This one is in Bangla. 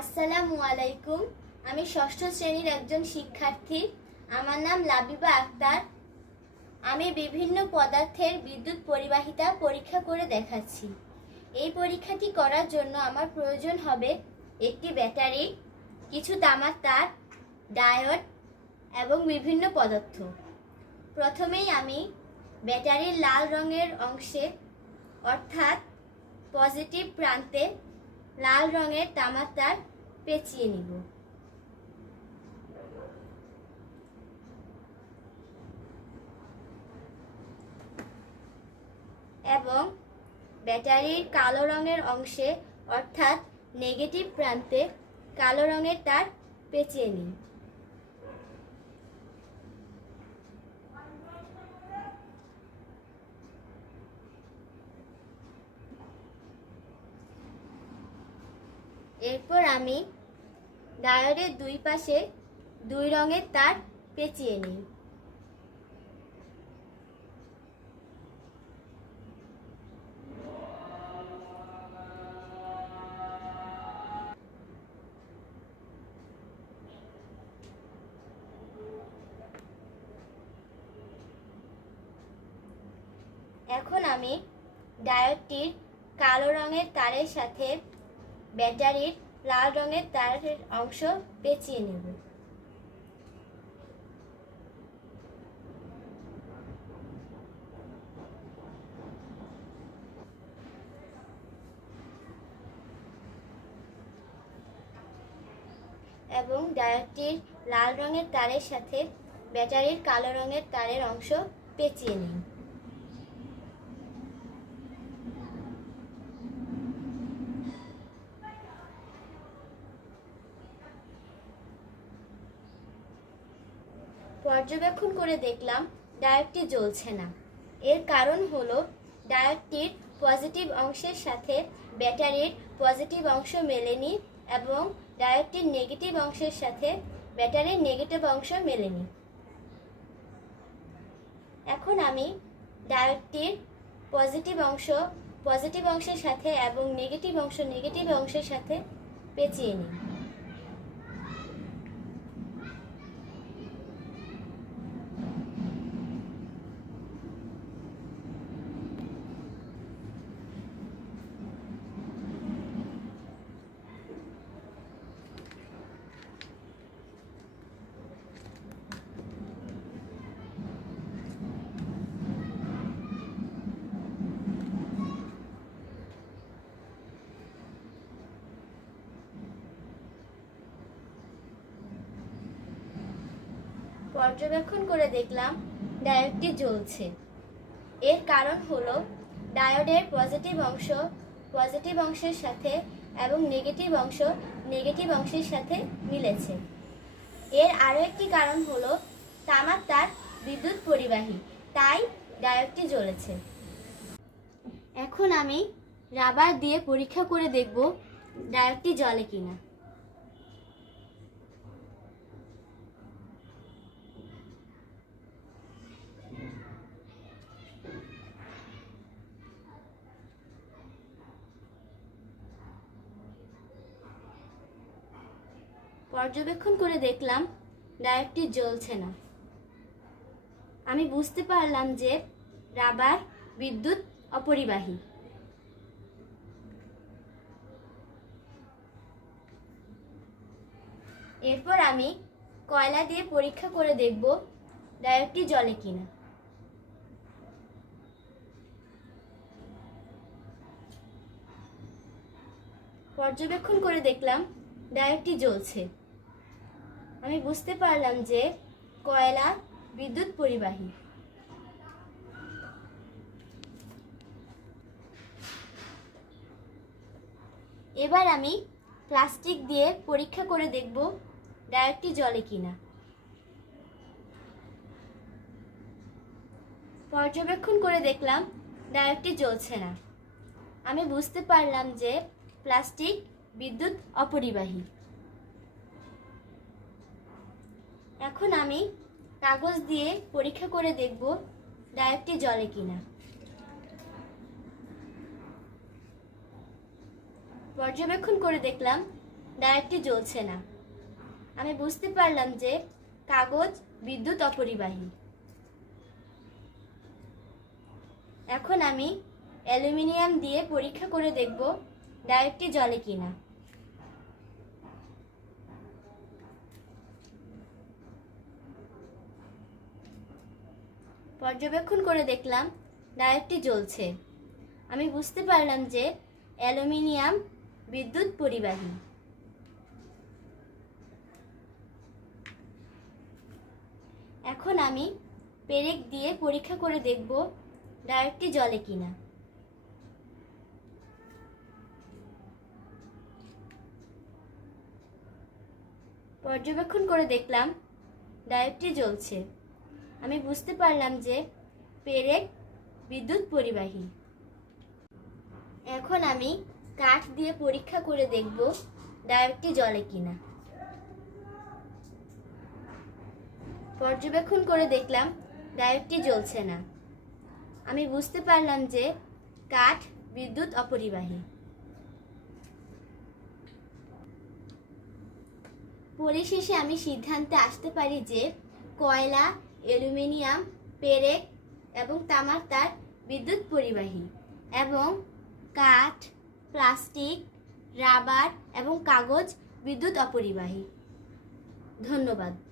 আসসালামু আলাইকুম। আমি ষষ্ঠ শ্রেণীর একজন শিক্ষার্থী। আমার নাম লাবিবা আক্তার। আমি বিভিন্ন পদার্থের বিদ্যুৎ পরিবাহিতা পরীক্ষা করে দেখাচ্ছি। এই পরীক্ষাটি করার জন্য আমার প্রয়োজন হবে একটি ব্যাটারি, কিছু তামার তার, ডায়োড এবং বিভিন্ন পদার্থ। প্রথমেই আমি ব্যাটারির লাল রঙের অংশে অর্থাৎ পজিটিভ প্রান্তে লাল রঙের তামার তার পেঁচিয়ে নিব। এবং ব্যাটারির কালো রঙের অংশে অর্থাৎ নেগেটিভ প্রান্তে কালো রঙের তার পেঁচিয়ে নিই। এরপর আমি ডায়োডের দুই পাশে দুই রঙের তার পেঁচিয়ে নিই। এখন আমি ডায়োডটির কালো রঙের তারের সাথে ব্যাটারির লাল রঙের তারের অংশ পেঁচিয়ে নেব। এবং ডায়োডটির লাল রঙের তারের সাথে ব্যাটারির কালো রঙের তারের অংশ পেঁচিয়ে নিই। পর্যবেক্ষণ করে দেখলাম ডায়োডটি জ্বলছে না। এর কারণ হলো ডায়োডটির পজিটিভ অংশের সাথে ব্যাটারির পজিটিভ অংশ মেলেনি এবং ডায়োডটির নেগেটিভ অংশের সাথে ব্যাটারির নেগেটিভ অংশ মেলেনি। এখন আমি ডায়োডটির পজিটিভ অংশের সাথে এবং নেগেটিভ অংশের সাথে পেঁচিয়ে নিই। পর্যবেক্ষণ করে দেখলাম ডায়োডটি জ্বলছে। এর কারণ হলো ডায়োডের পজিটিভ অংশের সাথে এবং নেগেটিভ অংশের সাথে মিলেছে। এর আরও একটি কারণ হলো তামার তার বিদ্যুৎ পরিবাহী, তাই ডায়োডটি জ্বলেছে। এখন আমি রাবার দিয়ে পরীক্ষা করে দেখব ডায়োডটি জ্বলে কিনা। পর্যবেক্ষণ করে দেখলাম ডায়োডটি জ্বলছে না। আমি বুঝতে পারলাম যে রাবার বিদ্যুৎ অপরিবাহী। এরপর আমি কয়লা দিয়ে পরীক্ষা করে দেখব ডায়োডটি জ্বলে কিনা। পর্যবেক্ষণ করে দেখলাম ডায়োডটি জ্বলছে। আমি বুঝতে পারলাম যে কয়লা বিদ্যুৎ পরিবাহী। এবার আমি প্লাস্টিক দিয়ে পরীক্ষা করে দেখব ডায়োডটি জ্বলে কিনা। পর্যবেক্ষণ করে দেখলাম ডায়োডটি জ্বলছে না। আমি বুঝতে পারলাম যে প্লাস্টিক বিদ্যুৎ অপরিবাহী। এখন আমি কাগজ দিয়ে পরীক্ষা করে দেখব ডায়োডটি জ্বলে কিনা। পর্যবেক্ষণ করে দেখলাম ডায়োডটি জ্বলছে না। আমি বুঝতে পারলাম যে কাগজ বিদ্যুৎ অপরিবাহী। এখন আমি অ্যালুমিনিয়াম দিয়ে পরীক্ষা করে দেখব ডায়োডটি জ্বলে কিনা। পর্যবেক্ষণ করে দেখলাম ডায়োডটি জ্বলছে। আমি বুঝতে পারলাম যে অ্যালুমিনিয়াম বিদ্যুৎ পরিবাহী। এখন আমি পেরেক দিয়ে পরীক্ষা করে দেখব ডায়োডটি জ্বলে কিনা। পর্যবেক্ষণ করে দেখলাম ডায়োডটি জ্বলছে। আমি বুঝতে পারলাম যে পেরেক বিদ্যুৎ পরিবাহী। এখন আমি কাঠ দিয়ে পরীক্ষা করে দেখব ডায়োডটি জ্বলে কিনা। পর্যবেক্ষণ করে দেখলাম ডায়োডটি জ্বলছে না। আমি বুঝতে পারলাম যে কাঠ বিদ্যুৎ অপরিবাহী। পরিশেষে আমি সিদ্ধান্তে আসতে পারি যে কয়লা, অ্যালুমিনিয়াম, পেরেক এবং তামার তার বিদ্যুৎ পরিবাহী এবং কাঠ, প্লাস্টিক, রাবার এবং কাগজ বিদ্যুৎ অপরিবাহী। ধন্যবাদ।